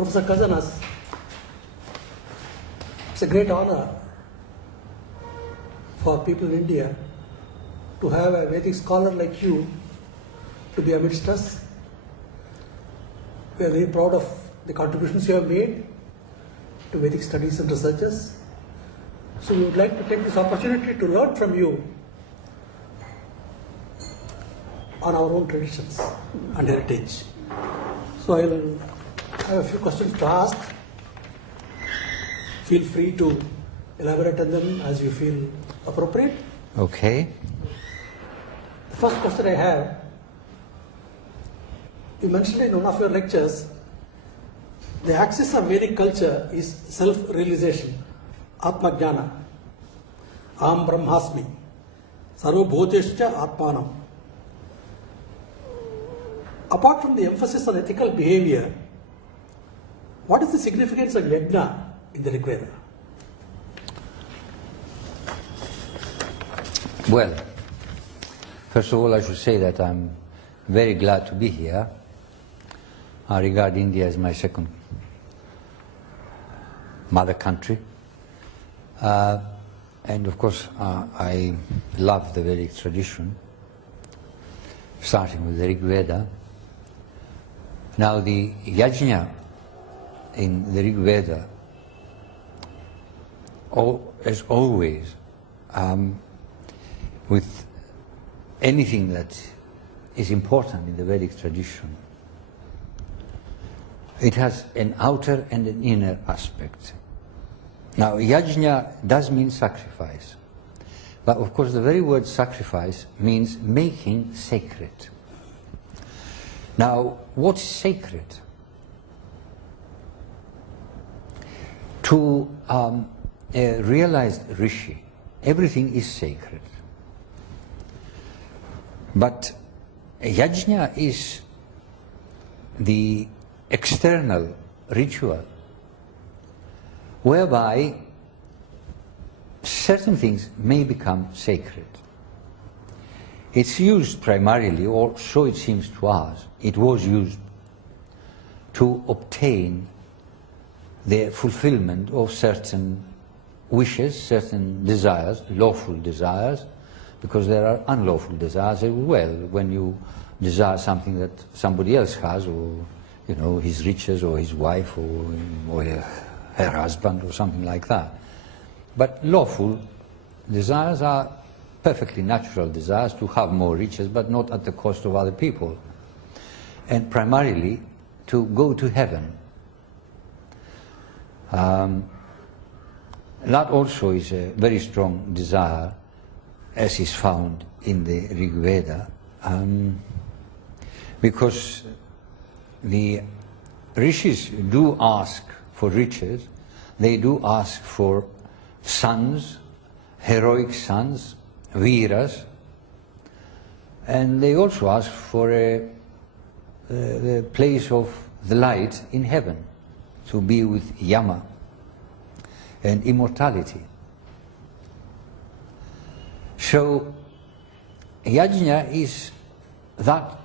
Professor Kazanas, it's a great honor for people in India to have a Vedic scholar like you to be amidst us. We are very proud of the contributions you have made to Vedic studies and researches. So we would like to take this opportunity to learn from you on our own traditions and heritage. So I will have a few questions to ask. Feel free to elaborate on them as you feel appropriate. Okay. The first question I have, you mentioned in one of your lectures, the axis of Vedic culture is self-realization, Atma Jnana, Aham Brahmasmi, Sarva Bhutescha Atmanam. Apart from the emphasis on ethical behavior, what is the significance of yajna in the Rig Veda? Well, first of all, I should say that I'm very glad to be here. I regard India as my second mother country. And of course, I love the Vedic tradition, starting with the Rig Veda. Now, the yajna in the Rig Veda, as always, with anything that is important in the Vedic tradition, it has an outer and an inner aspect. Now, yajna does mean sacrifice, but of course the very word sacrifice means making sacred. Now, what's sacred? To a realized rishi, everything is sacred. But yajna is the external ritual whereby certain things may become sacred. It's used primarily, or so it seems to us, it was used to obtain the fulfillment of certain wishes, certain desires, lawful desires, because there are unlawful desires as well. When you desire something that somebody else has, or you know, his riches, or his wife, or her husband, or something like that. But lawful desires are perfectly natural desires to have more riches, but not at the cost of other people. And primarily to go to heaven. That also is a very strong desire, as is found in the Rig Veda, because the rishis do ask for riches, they do ask for sons, heroic sons, viras, and they also ask for the place of the light in heaven, to be with Yama and immortality. So yajna is that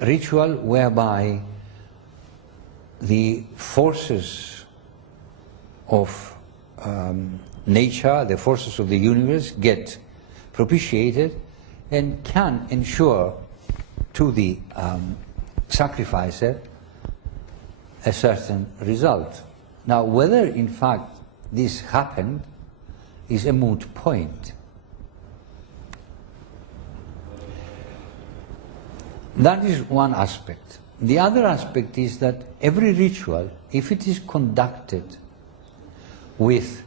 ritual whereby the forces of nature, the forces of the universe get propitiated and can ensure to the sacrificer a certain result. Now, whether in fact this happened is a moot point. That is one aspect. The other aspect is that every ritual, if it is conducted with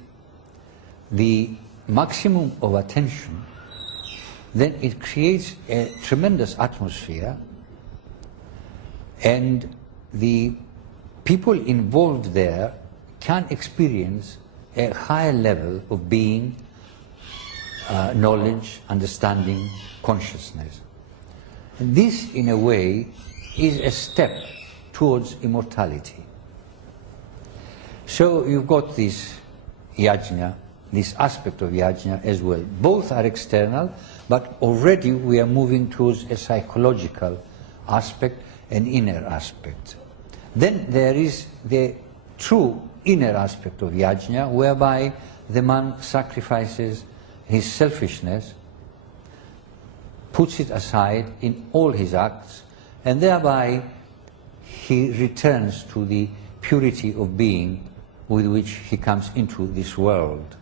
the maximum of attention, then it creates a tremendous atmosphere, and the people involved there can experience a higher level of being, knowledge, understanding, consciousness. And this, in a way, is a step towards immortality. So you've got this yajna, this aspect of yajna as well. Both are external, but already we are moving towards a psychological aspect, an inner aspect. Then there is the true inner aspect of yajna, whereby the man sacrifices his selfishness, puts it aside in all his acts, and thereby he returns to the purity of being with which he comes into this world.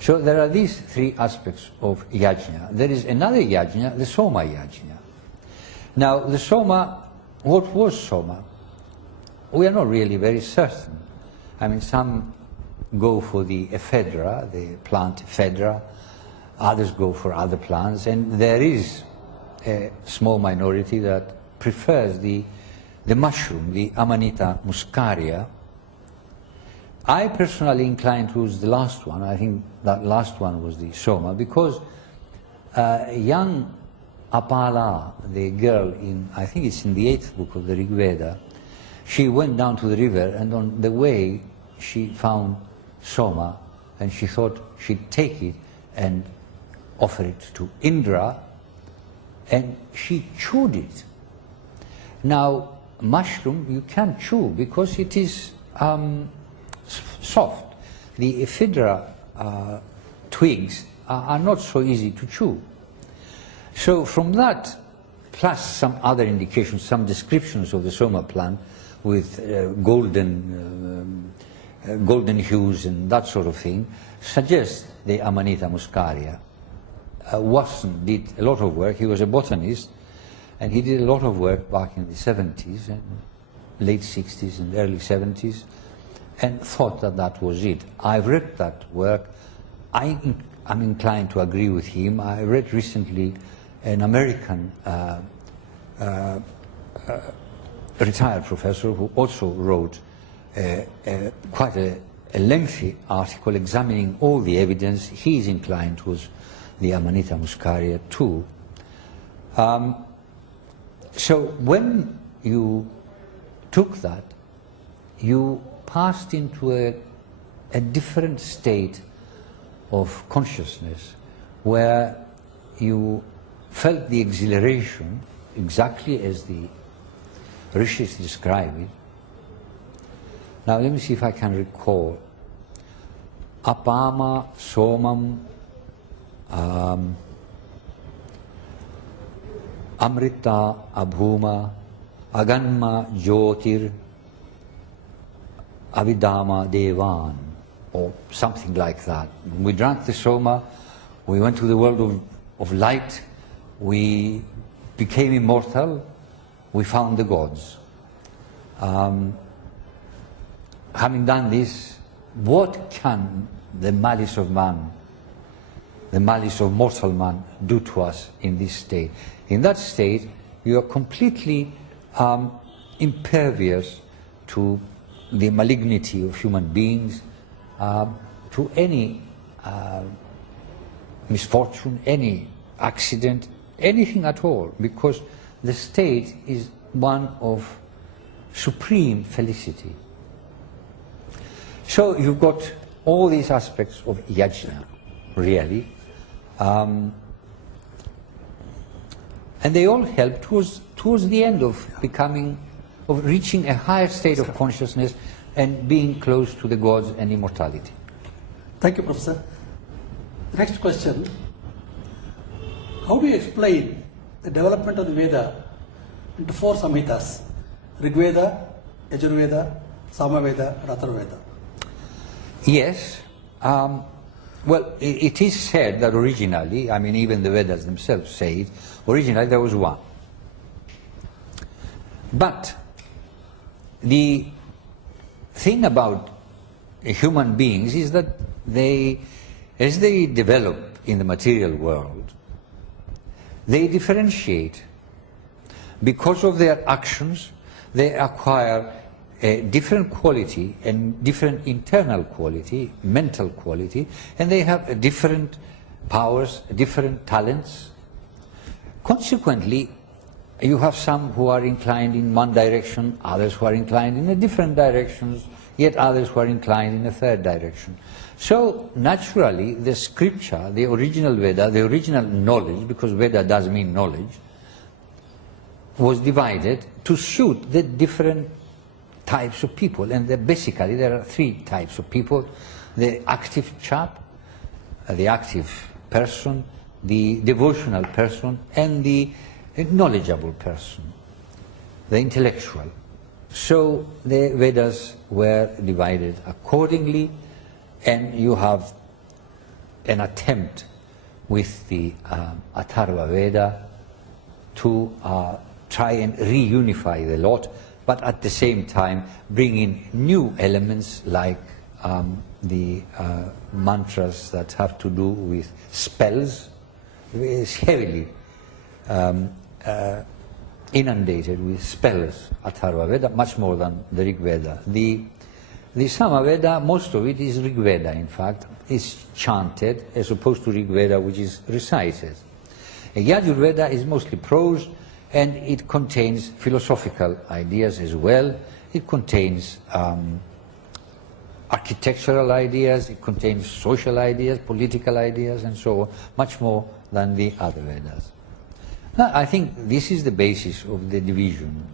So there are these three aspects of yajna. There is another yajna, the soma yajna. Now the soma, what was soma? We are not really very certain. I mean, some go for the ephedra, the plant ephedra, others go for other plants, and there is a small minority that prefers the mushroom, the Amanita muscaria. I personally incline towards the last one. I think that last one was the soma, because young Apala, the girl in, I think it's in the 8th book of the Rig Veda, she went down to the river, and on the way she found soma, and she thought she'd take it and offer it to Indra, and she chewed it. Now, mushroom you can't chew because it is soft. The ephedra twigs are not so easy to chew. So from that, plus some other indications, some descriptions of the soma plant with golden hues and that sort of thing, suggest the Amanita muscaria. Watson did a lot of work. He was a botanist, and he did a lot of work back in the 70s and late 60s and early 70s, and thought that that was it. I've read that work. I'm inclined to agree with him. I read recently an American retired professor who also wrote quite a lengthy article examining all the evidence. He's inclined towards the Amanita muscaria too. So when you took that, you passed into a different state of consciousness where you felt the exhilaration exactly as the rishis describe it. Now let me see if I can recall. Apama, somam, amrita, abhuma, aganma, jyotir, avidama, devan, or something like that. We drank the soma, we went to the world of light, we became immortal, we found the gods. Having done this, what can the malice of man, the malice of mortal man, do to us in this state? In that state, you are completely impervious to the malignity of human beings, to any misfortune, any accident, anything at all, because the state is one of supreme felicity. So you've got all these aspects of yajna, really, and they all help towards the end of reaching a higher state of consciousness and being close to the gods and immortality. Thank you, Professor. Next question. How do you explain the development of the Veda into 4 samhitas? Rig Veda, Yajurveda, Samaveda, and Atharvaveda. Yes. Well, it is said that originally, I mean, even the Vedas themselves say it, originally there was one. But the thing about human beings is that as they develop in the material world, they differentiate. Because of their actions, they acquire a different quality and different internal quality, mental quality, and they have different powers, different talents. Consequently, you have some who are inclined in one direction, others who are inclined in a different directions, yet others who are inclined in a third direction. So naturally, the scripture, the original Veda, the original knowledge, because Veda does mean knowledge, was divided to suit the different types of people. And basically there are three types of people: the active chap, the active person, the devotional person, and the knowledgeable person, the intellectual. So the Vedas were divided accordingly, and you have an attempt with the Atharva Veda to try and reunify the lot, but at the same time bring in new elements like the mantras that have to do with spells. It's heavily inundated with spells, Atharva Veda, much more than the Rig Veda. The Sama Veda, most of it is Rig Veda, in fact. It's chanted as opposed to Rig Veda, which is recited. Yajur Veda is mostly prose, and it contains philosophical ideas as well. It contains architectural ideas, it contains social ideas, political ideas, and so on, much more than the other Vedas. Now, I think this is the basis of the division.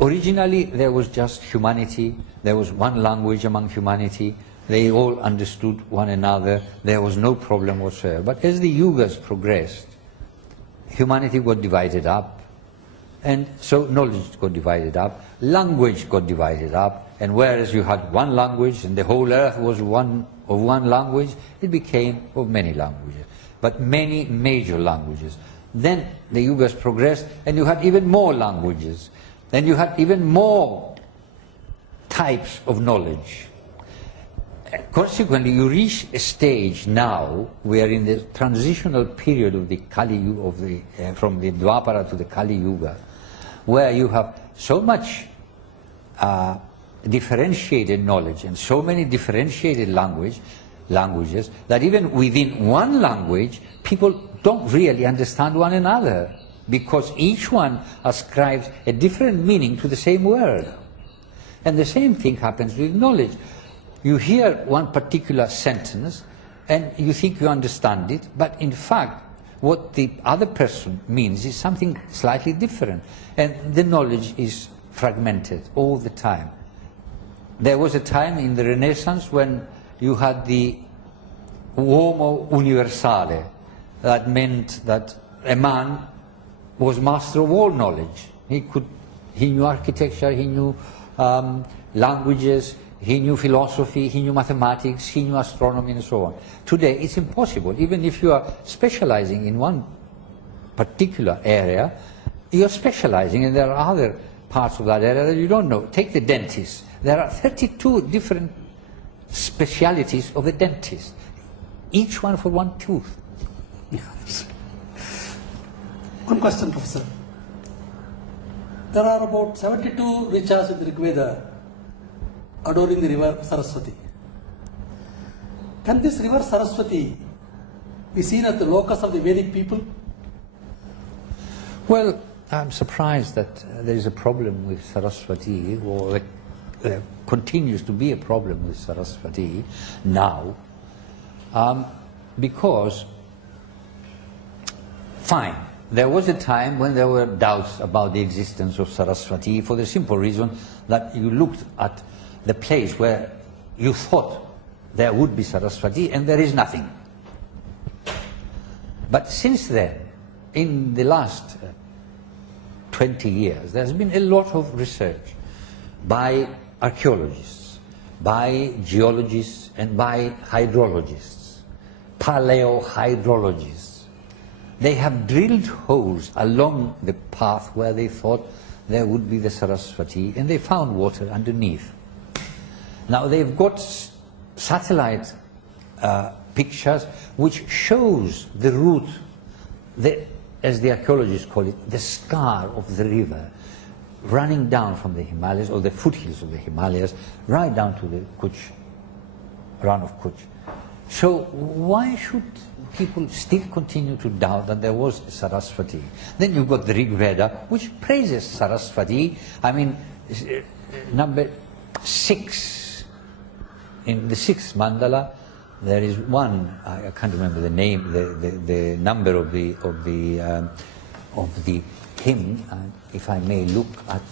Originally, there was just humanity, there was one language among humanity, they all understood one another, there was no problem whatsoever. But as the yugas progressed, humanity got divided up, and so knowledge got divided up, language got divided up, and whereas you had one language and the whole earth was one language, it became of many languages, but many major languages. Then the yugas progressed, and you had even more languages, then you had even more types of knowledge. Consequently, you reach a stage now, we are in the transitional period of the Kali, from the Dwapara to the Kali Yuga, where you have so much differentiated knowledge and so many differentiated languages that even within one language, people don't really understand one another, because each one ascribes a different meaning to the same word. And the same thing happens with knowledge. You hear one particular sentence and you think you understand it, but in fact what the other person means is something slightly different, and the knowledge is fragmented all the time. There was a time in the Renaissance when you had the uomo universale. That meant that a man was master of all knowledge. He knew architecture, he knew languages, he knew philosophy, he knew mathematics, he knew astronomy, and so on. Today it's impossible. Even if you are specializing in one particular area, you are specializing, and there are other parts of that area that you don't know. Take the dentist. There are 32 different specialities of a dentist, each one for one tooth. One question, Professor. There are about 72 richas in the Rig Veda adoring the river Saraswati. Can this river Saraswati be seen as the locus of the Vedic people? Well, I'm surprised that there is a problem with Saraswati, or there continues to be a problem with Saraswati now, because, fine, there was a time when there were doubts about the existence of Saraswati, for the simple reason that you looked at the place where you thought there would be Saraswati and there is nothing. But since then, in the last 20 years, there's been a lot of research by archaeologists, by geologists, and by hydrologists, paleohydrologists. They have drilled holes along the path where they thought there would be the Saraswati, and they found water underneath. Now they've got satellite pictures which shows the route, as the archaeologists call it, the scar of the river running down from the Himalayas, or the foothills of the Himalayas, right down to the Kutch, Run of Kutch. So why should people still continue to doubt that there was Saraswati? Then you've got the Rig Veda, which praises Saraswati. I mean, number 6, in the 6th mandala, there is one, I can't remember the name, the number of of the hymn, and if I may look at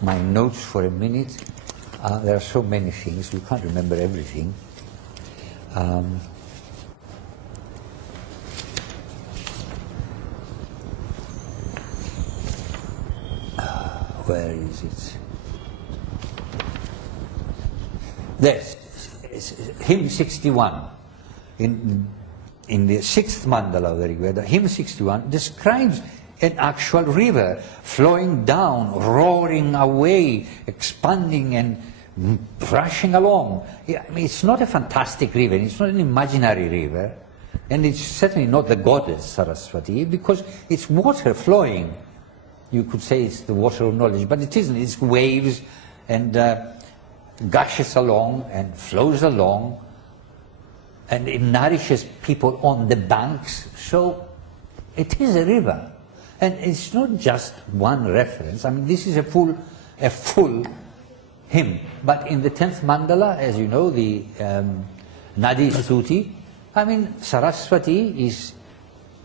my notes for a minute, there are so many things, you can't remember everything. Where is it? There's hymn 61. In the 6th mandala of the Rig Veda, hymn 61 describes an actual river flowing down, roaring away, expanding and rushing along. I mean, it's not a fantastic river, it's not an imaginary river, and it's certainly not the goddess Saraswati, because it's water flowing. You could say it's the water of knowledge, but it isn't. It's waves and gushes along and flows along, and it nourishes people on the banks. So it is a river, and it's not just one reference. I mean, this is a full hymn. But in the 10th mandala, as you know, the Nadi Stuti, I mean, Saraswati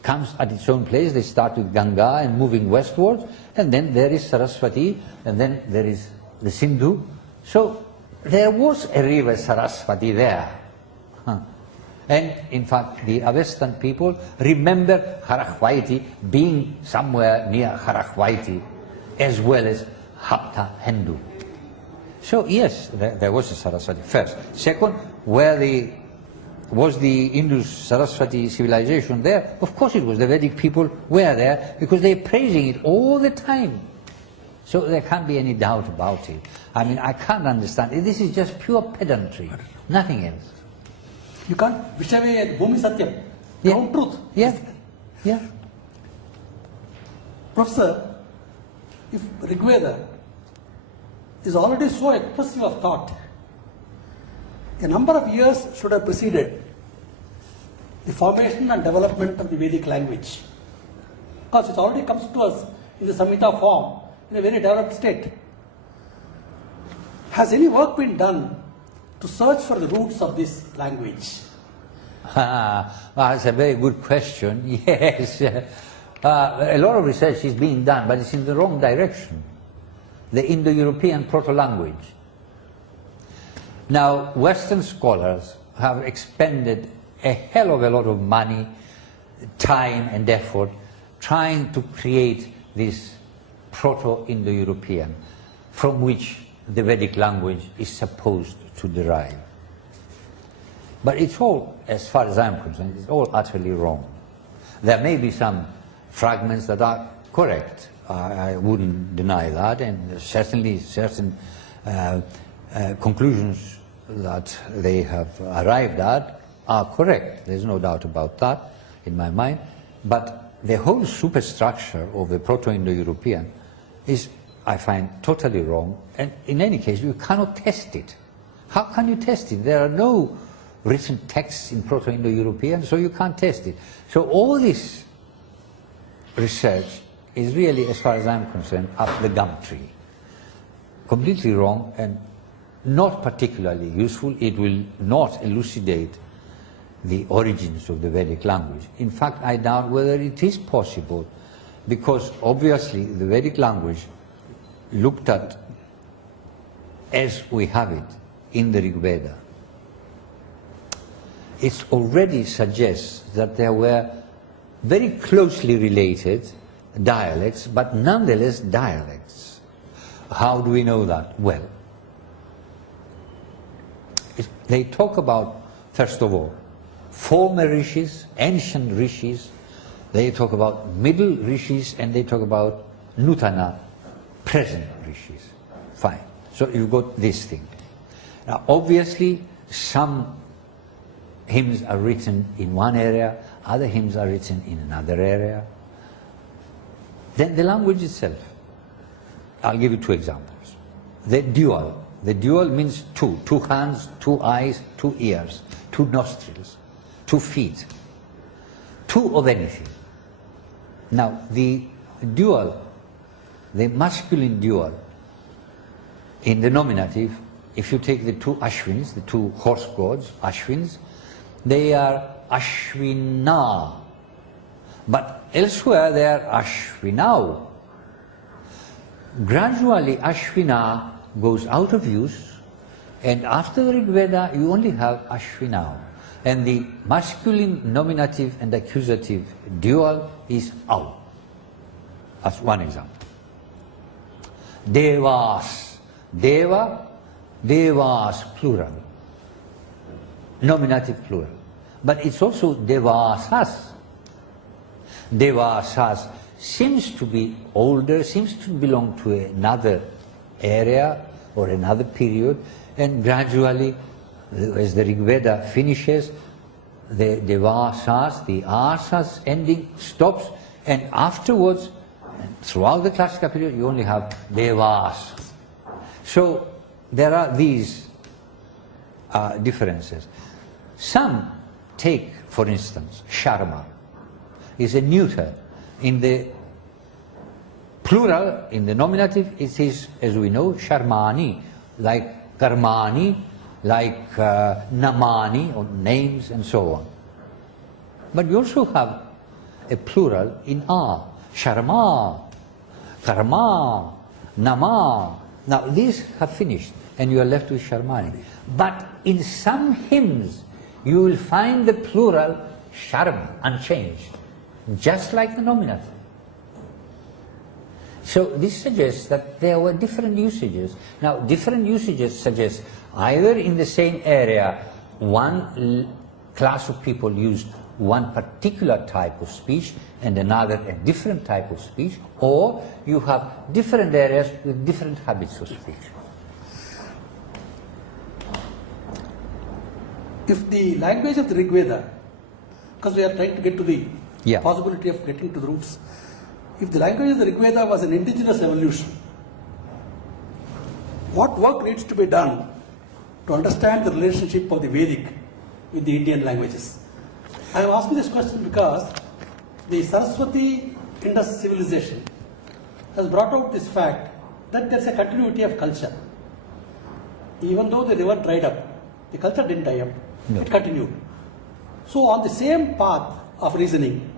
comes at its own place. They start with Ganga and moving westwards, and then there is Saraswati, and then there is the Sindhu. So there was a river Saraswati there. And in fact, the Avestan people remember Harahvaiti being somewhere near Harahvaiti, as well as Hapta Hindu. So yes, there was a Saraswati first. Second, was the Indus Saraswati civilization there? Of course it was. The Vedic people were there because they're praising it all the time. So there can't be any doubt about it. I mean, I can't understand. This is just pure pedantry, nothing else. You can't wish away Bhumi Satyam, ground truth. Yeah, yeah. Professor, if Rig Veda is already so expressive of thought, a number of years should have preceded the formation and development of the Vedic language, because it already comes to us in the Samhita form in a very developed state. Has any work been done to search for the roots of this language? That's a very good question. Yes, a lot of research is being done, but it's in the wrong direction. The Indo-European proto-language. Now, Western scholars have expended a hell of a lot of money, time and effort trying to create this proto-Indo-European from which the Vedic language is supposed to derive. But it's all, as far as I'm concerned, it's all utterly wrong. There may be some fragments that are correct. I wouldn't deny that, and certainly certain conclusions that they have arrived at are correct. There's no doubt about that in my mind. But the whole superstructure of the Proto-Indo-European is, I find, totally wrong. And in any case, you cannot test it. How can you test it? There are no written texts in Proto-Indo-European, so you can't test it. So all this research is really, as far as I'm concerned, up the gum tree. Completely wrong and not particularly useful. It will not elucidate the origins of the Vedic language. In fact, I doubt whether it is possible, because obviously the Vedic language, looked at as we have it in the Rig Veda, it already suggests that there were very closely related dialects, but nonetheless dialects. How do we know that? Well, they talk about, first of all, former rishis, ancient rishis, they talk about middle rishis, and they talk about nutana, present rishis. Fine. So you've got this thing. Now obviously some hymns are written in one area, other hymns are written in another area. Then the language itself. I'll give you two examples. The dual. The dual means two. Two hands, two eyes, two ears, two nostrils, 2 feet. Two of anything. Now the dual, the masculine dual, in the nominative, if you take the 2 Ashwins, the 2 horse gods, Ashwins, they are Ashwina. But elsewhere they are Ashvinau. Gradually Ashvina goes out of use, and after the Rig Veda you only have Ashvinau. And the masculine nominative and accusative dual is Au. That's one example. Devas. Deva, Devas plural. Nominative plural. But it's also Devasas. Devasas seems to be older, seems to belong to another area or another period, and gradually, as the Rig Veda finishes, the Devasas, the Asas ending stops, and afterwards, throughout the classical period, you only have Devas. So there are these differences. Some take, for instance, Sharma is a neuter. In the plural, in the nominative, it is, as we know, Sharmani, like Karmani, like Namani, or names, and so on. But you also have a plural in A, Sharma, Karma, Nama. Now these have finished, and you are left with Sharmani. But in some hymns, you will find the plural Sharm unchanged, just like the nominative. So this suggests that there were different usages. Now different usages suggest either in the same area one class of people used one particular type of speech and another a different type of speech, or you have different areas with different habits of speech. If the language of the Rig Veda, because we are trying to get to the possibility of getting to the roots, if the language of the Rig Veda was an indigenous evolution, what work needs to be done to understand the relationship of the Vedic with the Indian languages? I am asking this question because the Saraswati Indus civilization has brought out this fact that there is a continuity of culture. Even though the river dried up, the culture didn't die up, it continued. So on the same path of reasoning,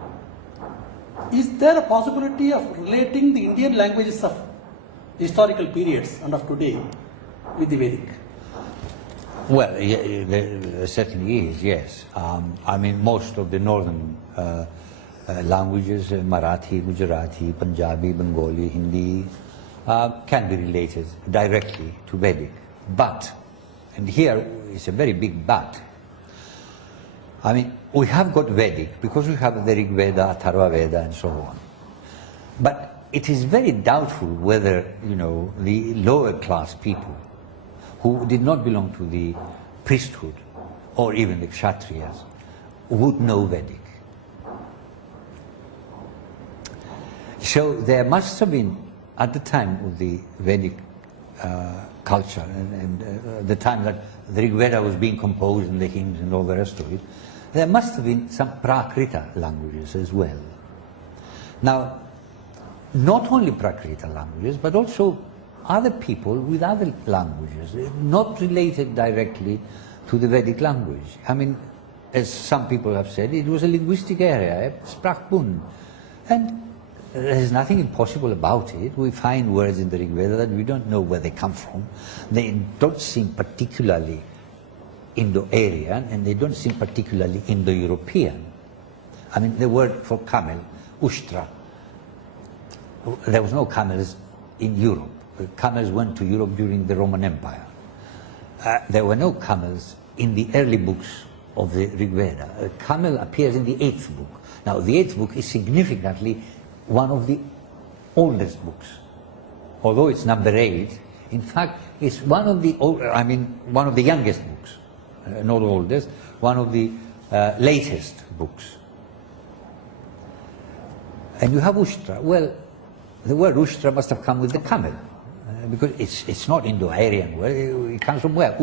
is there a possibility of relating the Indian languages of the historical periods and of today with the Vedic? Well, there certainly is, yes. I mean, most of the northern languages, Marathi, Gujarati, Punjabi, Bengali, Hindi, can be related directly to Vedic. But, and here is a very big but, I mean, we have got Vedic because we have the Rig Veda, Atharva Veda, and so on. But it is very doubtful whether, you know, the lower class people who did not belong to the priesthood or even the Kshatriyas would know Vedic. So there must have been, at the time of the Vedic culture and the time that the Rig Veda was being composed and the hymns and all the rest of it, there must have been some Prakrita languages as well. Now, not only Prakrita languages, but also other people with other languages, not related directly to the Vedic language. I mean, as some people have said, it was a linguistic area, Sprachbund. And there's nothing impossible about it. We find words in the Rig Veda that we don't know where they come from. They don't seem particularly Indo-Aryan, and they don't seem particularly Indo-European. I mean, the word for camel, Ushtra, there was no camels in Europe. Camels went to Europe during the Roman Empire. There were no camels in the early books of the Rig Veda. A camel appears in the 8th book. Now, the 8th book is significantly one of the oldest books. Although it's number 8, in fact, it's one of the one of the youngest books, not oldest, one of the latest books. And you have Ushtra. Well, the word Ushtra must have come with the camel, because it's not Indo-Aryan word. It comes from where?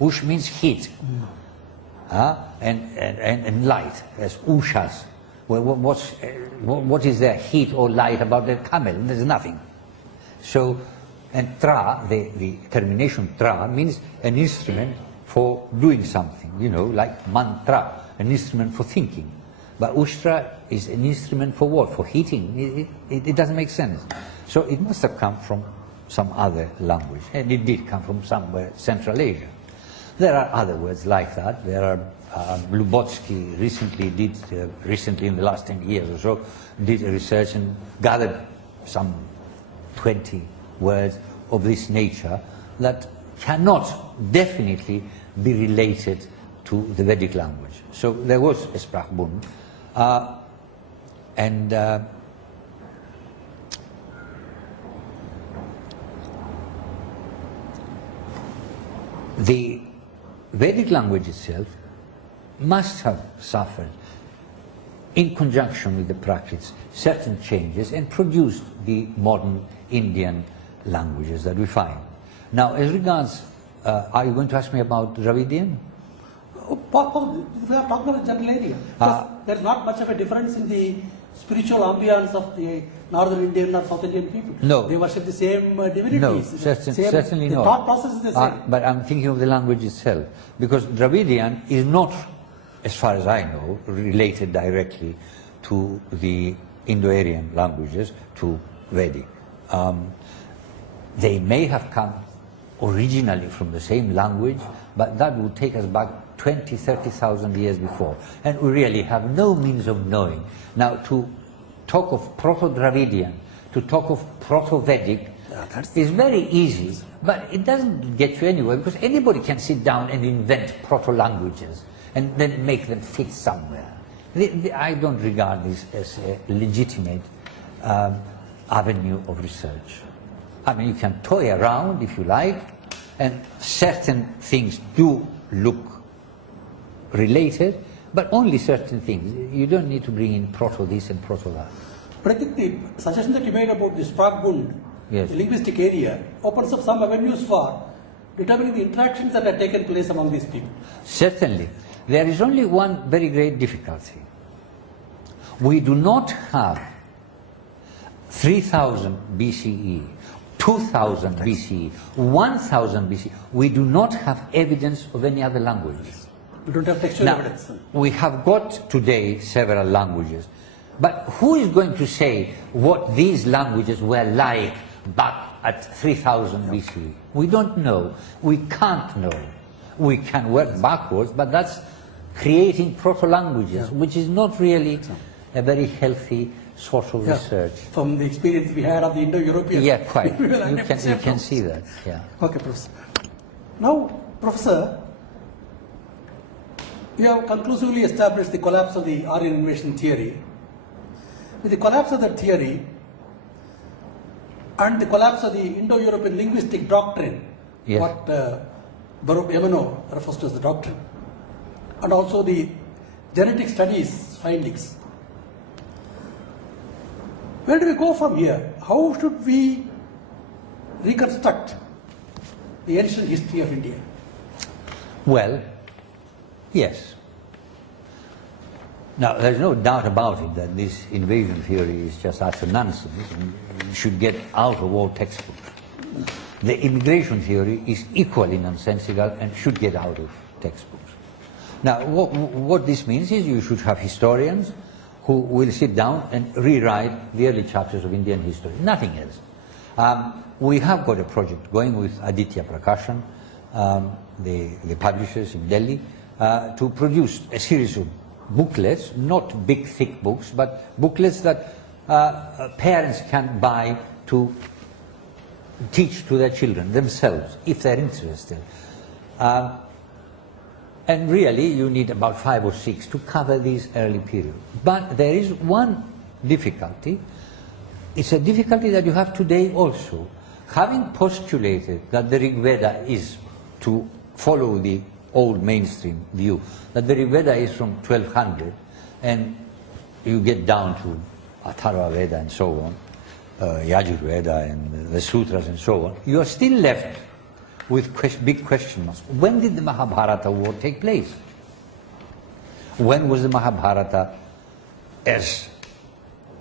Ush means heat, and light, as Ushas. Well, what is there heat or light about the camel? There's nothing. So, and tra, the termination tra, means an instrument for doing something, you know, like mantra, an instrument for thinking. But Ushtra is an instrument for what? For heating. It doesn't make sense. So it must have come from some other language, and it did come from somewhere Central Asia. There are other words like that. There are Lubotsky recently in the last 10 years or so, did a research and gathered some 20 words of this nature that cannot definitely be related to the Vedic language. So there was a Sprachbund, and the Vedic language itself must have suffered, in conjunction with the Prakrits, certain changes and produced the modern Indian languages that we find. Now, as regards, are you going to ask me about Dravidian? We are talking about the general area. There's not much of a difference in the spiritual ambience of the northern Indian or south Indian people. No. They worship the same divinities. No, certainly not. The thought process is the same. But I'm thinking of the language itself, because Dravidian is not, as far as I know, related directly to the Indo-Aryan languages, to Vedic. They may have come originally from the same language, but that would take us back 20, 30,000 years before. And we really have no means of knowing. Now, to talk of Proto-Dravidian, to talk of Proto-Vedic is very easy, but it doesn't get you anywhere, because anybody can sit down and invent proto-languages and then make them fit somewhere. I don't regard this as a legitimate avenue of research. I mean, you can toy around if you like, and certain things do look related, but only certain things. You don't need to bring in proto this and proto that. But I think the suggestion that you made about the Sprachbund, Yes. the linguistic area, opens up some avenues for determining the interactions that have taken place among these people. Certainly. There is only one very great difficulty. We do not have 3000 BCE, 2000 BCE, 1000 BCE. We do not have evidence of any other language. We don't have textual Now, evidence. we have got today several languages, but who is going to say what these languages were like back at 3000 BCE? We don't know. We can't know. We can work backwards, but that's creating proto-languages, which is not really a very healthy sort of research. From the experience we had of the Indo-European. Yeah, quite. we will You can see that. Yeah. Okay, Professor. Now, Professor, you have conclusively established the collapse of the Aryan invasion theory. With the collapse of that theory and the collapse of the Indo-European linguistic doctrine, Yes. what Baruch Yamano refers to as the doctrine, and also the genetic studies findings, where do we go from here? How should we reconstruct the ancient history of India? Well, yes. Now, there's no doubt about it that this invasion theory is just utter nonsense and should get out of all textbooks. The immigration theory is equally nonsensical and should get out of textbooks. Now, what this means is you should have historians who will sit down and rewrite the early chapters of Indian history, nothing else. We have got a project going with Aditya Prakashan, the publishers in Delhi, to produce a series of booklets, not big thick books, but booklets that parents can buy to teach to their children themselves, if they're interested. And really, you need about 5 or 6 to cover these early periods. But there is one difficulty. It's a difficulty that you have today also. Having postulated that the Rig Veda is, to follow the old mainstream view, that the Rig Veda is from 1200, and you get down to Atharva Veda and so on, Yajur Veda and the sutras and so on, you are still left with big question marks. When did the Mahabharata war take place? When was the Mahabharata as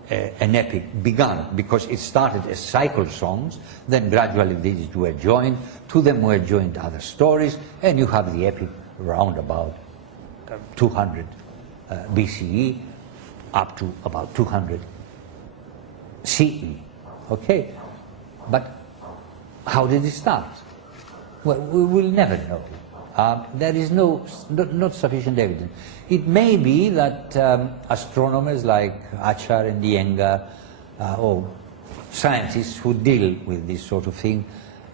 an epic begun? Because it started as cycle songs, then gradually these were joined, to them were joined other stories, and you have the epic round about 200 BCE, up to about 200 CE. Okay, but how did it start? Well, we will never know. There is not sufficient evidence. It may be that astronomers like Achar and Iyengar, or scientists who deal with this sort of thing,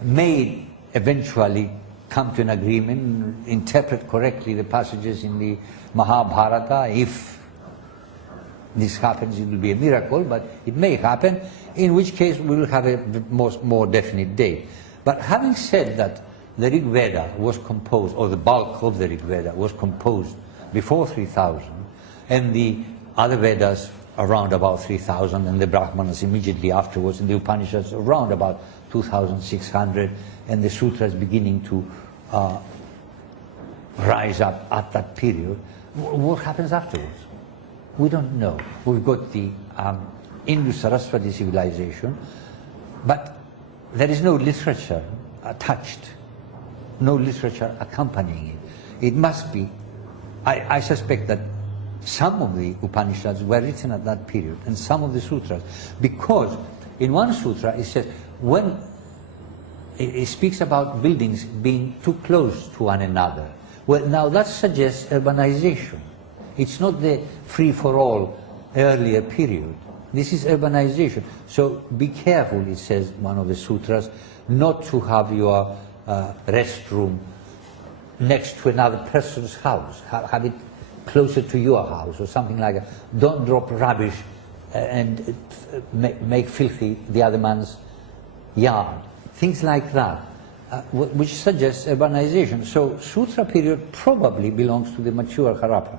may eventually come to an agreement, interpret correctly the passages in the Mahabharata. If this happens, it will be a miracle, but it may happen, in which case we will have a more definite date. But having said that, the Rig Veda was composed, or the bulk of the Rig Veda was composed before 3000, and the other Vedas around about 3000, and the Brahmanas immediately afterwards, and the Upanishads around about 2600, and the sutras beginning to rise up at that period. What happens afterwards? We don't know. We've got the Indus-Saraswati civilization, but there is no literature attached, no literature accompanying it. It must be, I suspect that some of the Upanishads were written at that period, and some of the sutras, because in one sutra it says, when it speaks about buildings being too close to one another. Well, now that suggests urbanization. It's not the free-for-all earlier period. This is urbanization. So be careful, it says one of the sutras, not to have your restroom next to another person's house. Have it closer to your house or something like that. Don't drop rubbish and make filthy the other man's yard. Things like that, which suggests urbanization. So Sutra period probably belongs to the mature Harappan.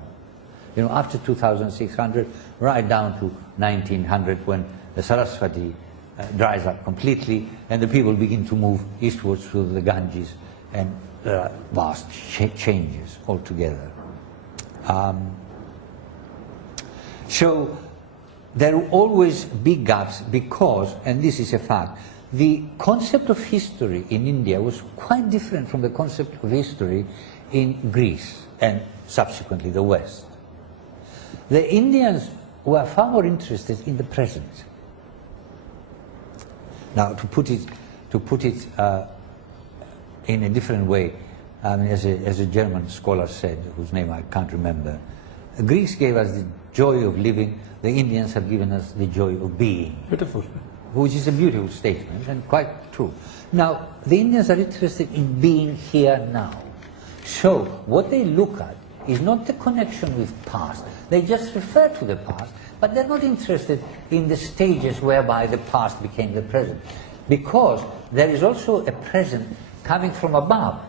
You know, after 2600, right down to 1900, when the Saraswati dries up completely and the people begin to move eastwards through the Ganges, and there are vast changes altogether. So there will always be gaps because, and this is a fact, the concept of history in India was quite different from the concept of history in Greece and subsequently the West. The Indians were far more interested in the present. Now, to put it in a different way, I mean, as a German scholar said, whose name I can't remember, Greece gave us the joy of living, the Indians have given us the joy of being. Beautiful. Which is a beautiful statement and quite true. Now, the Indians are interested in being here now. So, what they look at is not the connection with past. They just refer to the past, but they're not interested in the stages whereby the past became the present. Because there is also a present coming from above,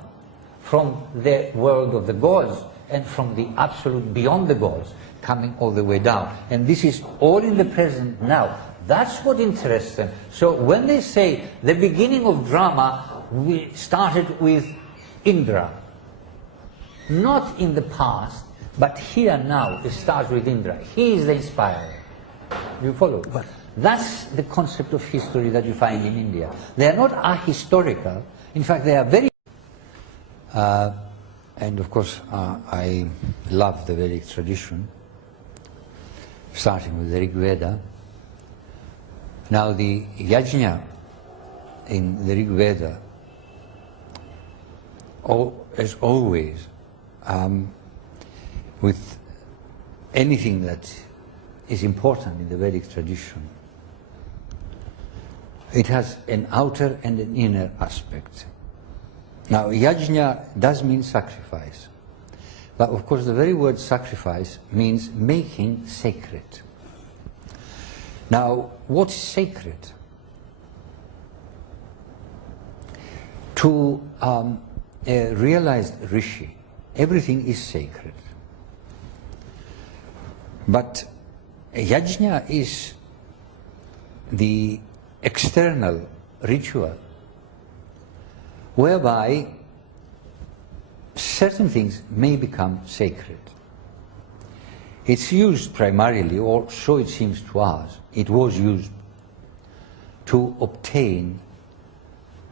from the world of the gods and from the absolute beyond the gods, coming all the way down. And this is all in the present now. That's what interests them. So when they say the beginning of drama, we started with Indra, not in the past, but here now, it starts with Indra. He is the inspirer. You follow? But that's the concept of history that you find in India. They are not ahistorical. In fact, they are very... and of course, I love the Vedic tradition, starting with the Rig Veda. Now, the yajna in the Rig Veda, as always, with anything that is important in the Vedic tradition, it has an outer and an inner aspect. Now, yajna does mean sacrifice, but of course the very word sacrifice means making sacred. Now, what's sacred? To a realized rishi, everything is sacred. But yajna is the external ritual whereby certain things may become sacred. It's used primarily, or so it seems to us, it was used to obtain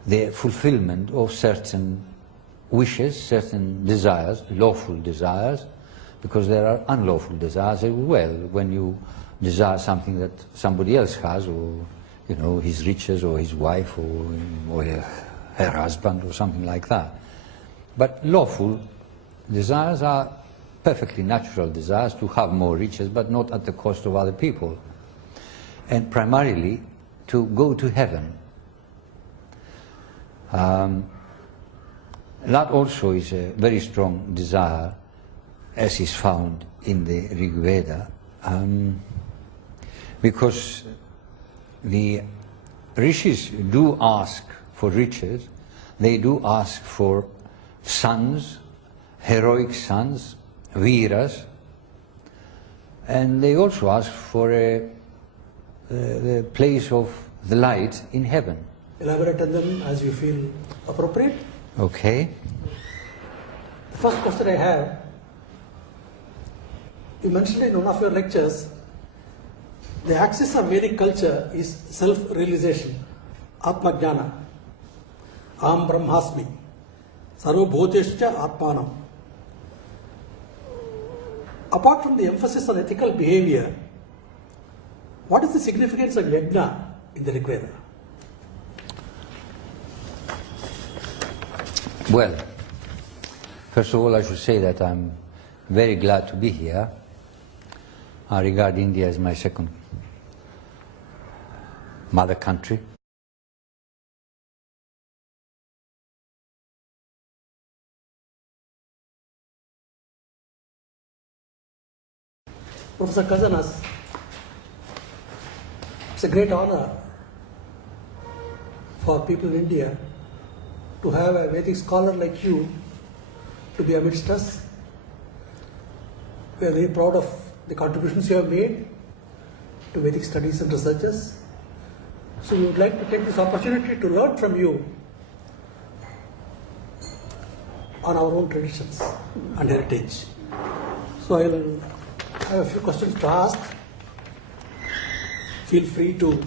the fulfillment of certain wishes, certain desires, lawful desires. because there are unlawful desires as well. When you desire something that somebody else has, or you know, his riches, or his wife, or her husband, or something like that. But lawful desires are perfectly natural desires to have more riches, but not at the cost of other people. And primarily to go to heaven. That also is a very strong desire, as is found in the Rig Veda, because the rishis do ask for riches, they do ask for sons, heroic sons, viras, and they also ask for the place of the light in heaven. Elaborate on them as you feel appropriate. Okay. The first question I have, you mentioned in one of your lectures, the axis of Vedic culture is self-realization, Atma-jnana, Aham Brahmasmi, Sarva Bhuteshu cha Atmanam. Apart from the emphasis on ethical behavior, what is the significance of yajna in the Rig Veda? Well, first of all, I should say that I'm very glad to be here. I regard India as my second mother country. Professor Kazanas, it's a great honor for people in India to have a Vedic scholar like you to be amidst us. We are very proud of the contributions you have made to Vedic studies and researches. So we would like to take this opportunity to learn from you on our own traditions and heritage. So I will have a few questions to ask. Feel free to